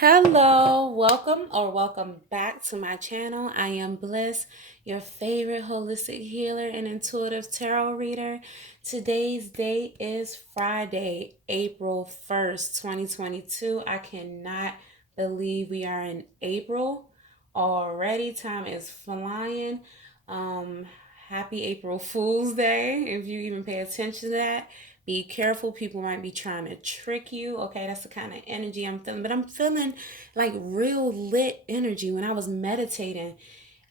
Hello, welcome back to my channel. I am Bliss, your favorite holistic healer and intuitive tarot reader. Today's date is Friday, April 1st, 2022. I cannot believe we are in April already. Time is flying. Um, Happy April Fool's Day, if you even pay attention to that. Be careful. People might be trying to trick you. Okay, that's the kind of energy I'm feeling. But I'm feeling like real lit energy when I was meditating.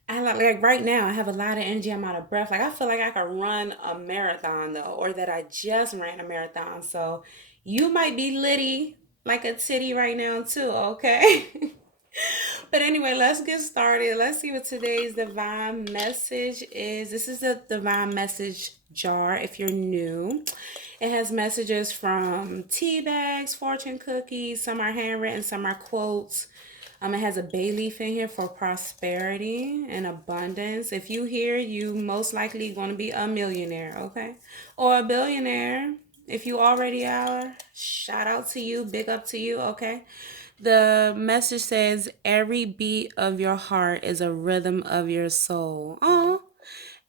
I like right now I have a lot of energy. I'm out of breath. Like I feel like I could run a marathon though, or that I just ran a marathon. So you might be litty like a titty right now too, okay? But anyway, let's get started. Let's see what today's divine message is. This is the divine message jar if you're new. It has messages from tea bags, fortune cookies. Some are handwritten, some are quotes. It has a bay leaf in here for prosperity and abundance. If you hear, you most likely going to be a millionaire, okay? Or a billionaire. If you already are, shout out to you, big up to you, okay? The message says, every beat of your heart is a rhythm of your soul. Oh,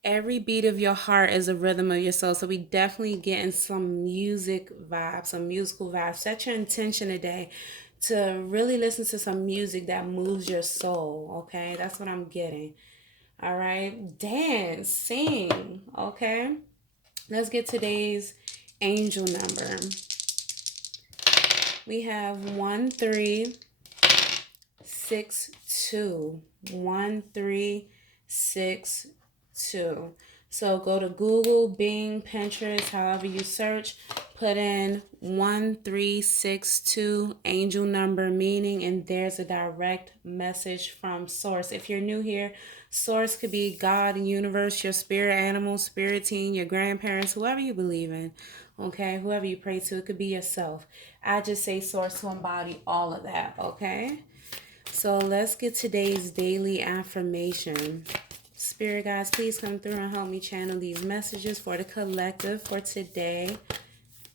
every beat of your heart is a rhythm of your soul. So we definitely getting some music vibes, some musical vibes. Set your intention today to really listen to some music that moves your soul. Okay, that's what I'm getting. All right, dance, sing. Okay, let's get today's angel number. We have 1362. 1362. So go to Google, Bing, Pinterest, however you search, put in 1362 angel number meaning, and there's a direct message from source. If you're new here, source could be God, universe, your spirit animal, spirit team, your grandparents, whoever you believe in. Okay, whoever you pray to, it could be yourself. I just say source to embody all of that. Okay, so let's get today's daily affirmation. Spirit guys, please come through and help me channel these messages for the collective for today,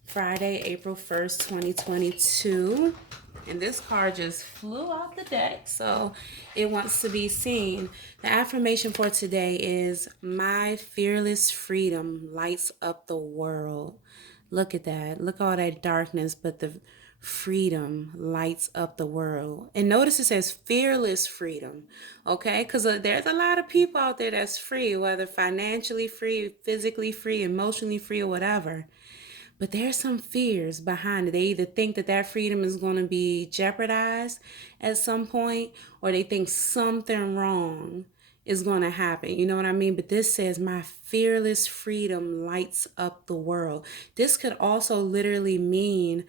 Friday, April 1st, 2022. And this card just flew out the deck, so it wants to be seen. The affirmation for today is, my fearless freedom lights up the world. Look at that. Look at all that darkness, but the freedom lights up the world. And notice it says fearless freedom, okay? Because there's a lot of people out there that's free, whether financially free, physically free, emotionally free, or whatever. But there's some fears behind it. They either think that that freedom is going to be jeopardized at some point, or they think something wrong is going to happen. You know what I mean? But this says, my fearless freedom lights up the world. This could also literally mean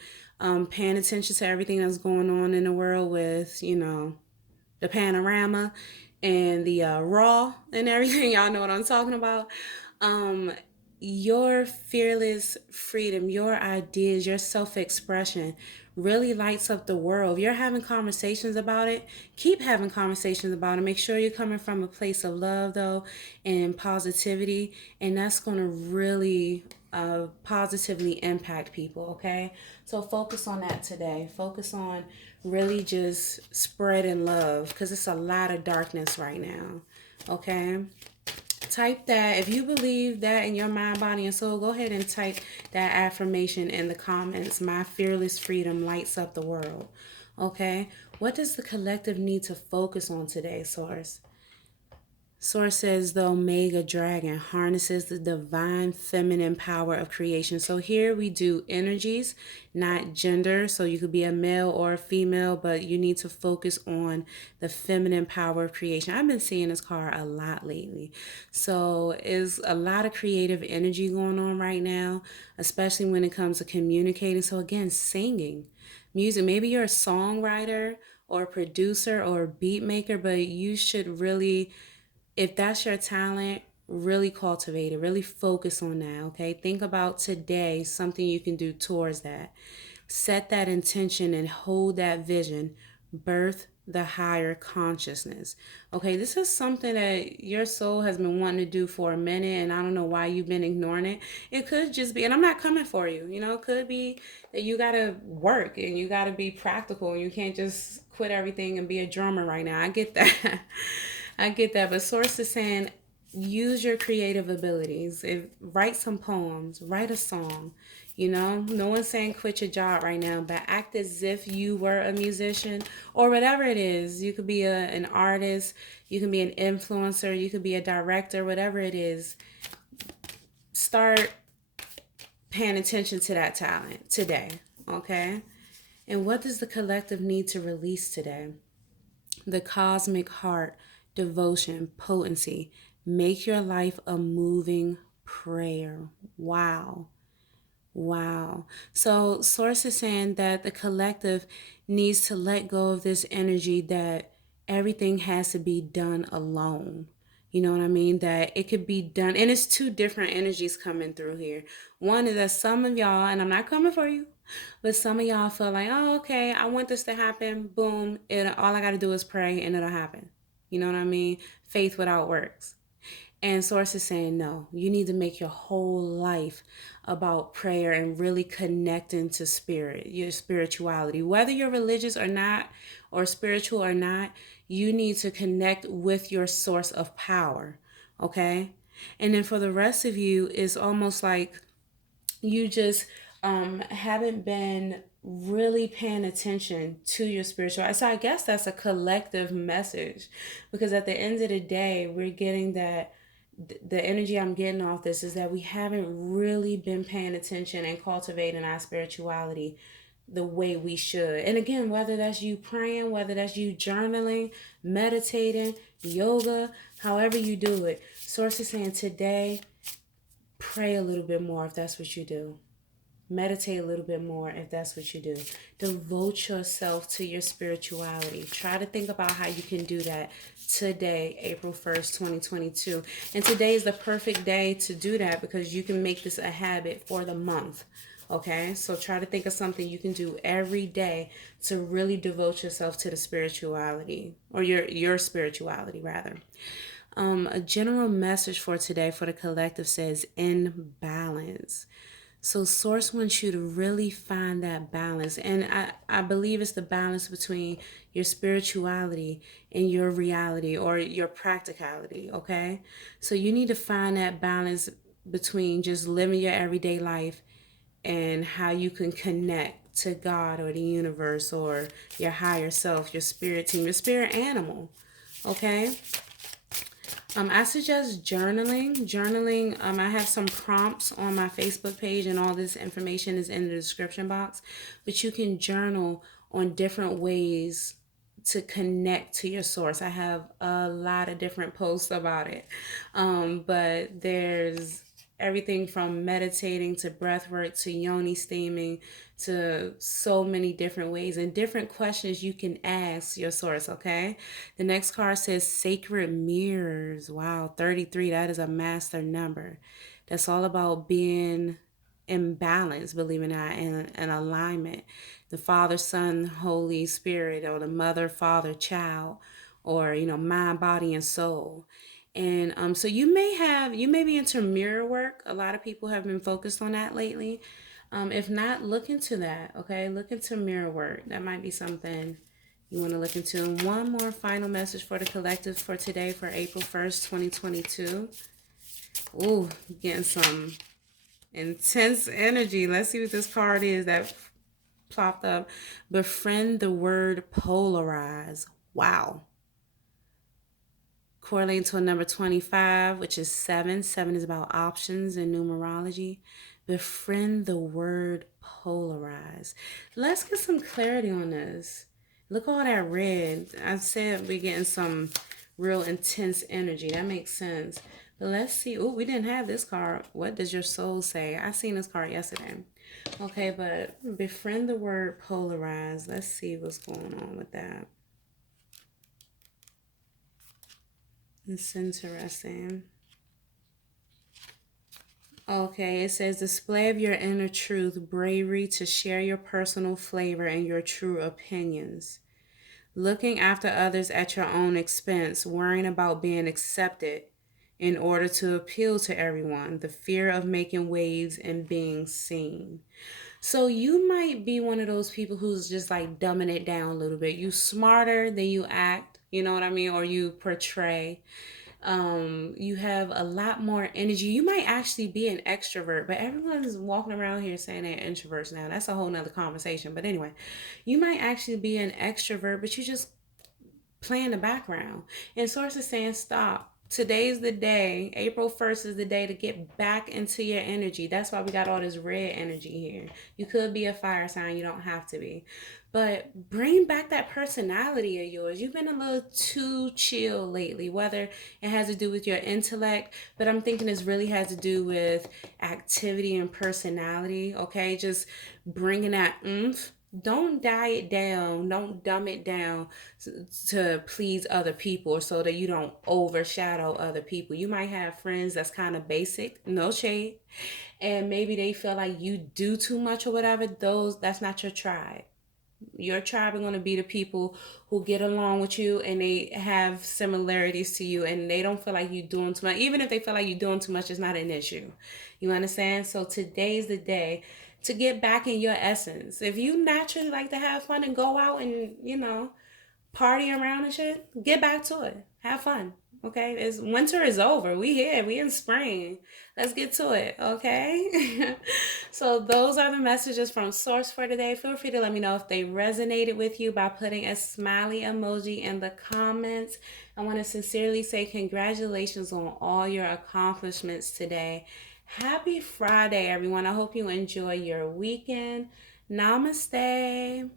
paying attention to everything that's going on in the world with, the panorama and the raw and everything. Y'all know what I'm talking about. Um, your fearless freedom, your ideas, your self expression really lights up the world. If you're having conversations about it, keep having conversations about it. Make sure you're coming from a place of love, though, and positivity. And that's going to really positively impact people, okay? So focus on that today. Focus on really just spreading love because it's a lot of darkness right now, okay? Type that. If you believe that in your mind, body, and soul, go ahead and type that affirmation in the comments. My fearless freedom lights up the world. Okay? What does the collective need to focus on today, Source? Source says the Omega Dragon harnesses the divine feminine power of creation. So here we do energies, not gender. So you could be a male or a female, but you need to focus on the feminine power of creation. I've been seeing this card a lot lately. So is a lot of creative energy going on right now, especially when it comes to communicating. So again, singing, music. Maybe you're a songwriter or a producer or a beat maker, but you should really, if that's your talent, really cultivate it. Really focus on that, okay? Think about today, something you can do towards that. Set that intention and hold that vision. Birth the higher consciousness. Okay, this is something that your soul has been wanting to do for a minute, and I don't know why you've been ignoring it. It could just be, and I'm not coming for you, it could be that you gotta work and you gotta be practical and you can't just quit everything and be a drummer right now. I get that. I get that. But Source is saying use your creative abilities. Write some poems, write a song. No one's saying quit your job right now, but act as if you were a musician or whatever it is. You could be an artist, you can be an influencer, you could be a director, whatever it is. Start paying attention to that talent today, okay? And what does the collective need to release today? The cosmic heart, devotion, potency. Make your life a moving prayer. Wow. Wow. So, Source is saying that the collective needs to let go of this energy that everything has to be done alone. You know what I mean? That it could be done. And it's two different energies coming through here. One is that some of y'all, and I'm not coming for you, but some of y'all feel like, oh, okay, I want this to happen. Boom. All I got to do is pray and it'll happen. You know what I mean? Faith without works. And Source is saying, no, you need to make your whole life about prayer and really connecting to spirit, your spirituality. Whether you're religious or not, or spiritual or not, you need to connect with your source of power. Okay? And then for the rest of you, it's almost like you just haven't been really paying attention to your spiritual. So I guess that's a collective message, because at the end of the day, we're getting that the energy I'm getting off this is that we haven't really been paying attention and cultivating our spirituality the way we should. And again, whether that's you praying, whether that's you journaling, meditating, yoga, however you do it, Source is saying today, pray a little bit more if that's what you do. Meditate a little bit more if that's what you do. Devote yourself to your spirituality. Try to think about how you can do that today, April 1st, 2022. And today is the perfect day to do that because you can make this a habit for the month. Okay, so try to think of something you can do every day to really devote yourself to the spirituality, or your spirituality rather. A general message for today for the collective says in balance. So Source wants you to really find that balance. And I believe it's the balance between your spirituality and your reality or your practicality, okay? So you need to find that balance between just living your everyday life and how you can connect to God or the universe or your higher self, your spirit team, your spirit animal, okay? I suggest journaling. I have some prompts on my Facebook page, and all this information is in the description box. But you can journal on different ways to connect to your source. I have a lot of different posts about it. But there's everything from meditating to breath work to yoni steaming to so many different ways and different questions you can ask your source, okay? The next card says sacred mirrors. Wow, 33, that is a master number. That's all about being in balance, believe it or not, in alignment. The Father, Son, Holy Spirit, or the Mother, Father, Child, or mind, body, and soul. And so you may be into mirror work. A lot of people have been focused on that lately. If not, look into that. Okay, look into mirror work. That might be something you want to look into. And one more final message for the collective for today, for April 1st, 2022. Ooh, getting some intense energy. Let's see what this card is that plopped up. Befriend the word polarize. Wow. Correlating to a number 25, which is 7. 7 is about options in numerology. Befriend the word polarize. Let's get some clarity on this. Look all that red. I said we're getting some real intense energy. That makes sense. But let's see. Oh, we didn't have this card. What does your soul say? I seen this card yesterday. Okay, but befriend the word polarize. Let's see what's going on with that. It's interesting. Okay, it says display of your inner truth, bravery to share your personal flavor and your true opinions. looking after others at your own expense, worrying about being accepted in order to appeal to everyone, the fear of making waves and being seen. So you might be one of those people who's just like dumbing it down a little bit. You smarter than you act, you know what I mean, or you portray. You have a lot more energy. You might actually be an extrovert, but everyone's walking around here saying they're introverts now. That's a whole nother conversation. But anyway, you might actually be an extrovert, but you just play in the background. And Source is saying, stop. Today's the day. April 1st is the day to get back into your energy. That's why we got all this red energy here. You could be a fire sign. You don't have to be. But bring back that personality of yours. You've been a little too chill lately, whether it has to do with your intellect, but I'm thinking this really has to do with activity and personality, okay? Just bringing that oomph. Don't diet down, don't dumb it down to please other people or so that you don't overshadow other people. You might have friends that's kind of basic, no shade, and maybe they feel like you do too much or whatever. That's not your tribe. Your tribe are going to be the people who get along with you and they have similarities to you and they don't feel like you're doing too much. Even if they feel like you're doing too much, it's not an issue. You understand? So today's the day to get back in your essence. If you naturally like to have fun and go out and, party around and shit, get back to it. Have fun. Okay? It's winter is over. We here. We in spring. Let's get to it. Okay? So those are the messages from Source for today. Feel free to let me know if they resonated with you by putting a smiley emoji in the comments. I want to sincerely say congratulations on all your accomplishments today. Happy Friday, everyone. I hope you enjoy your weekend. Namaste.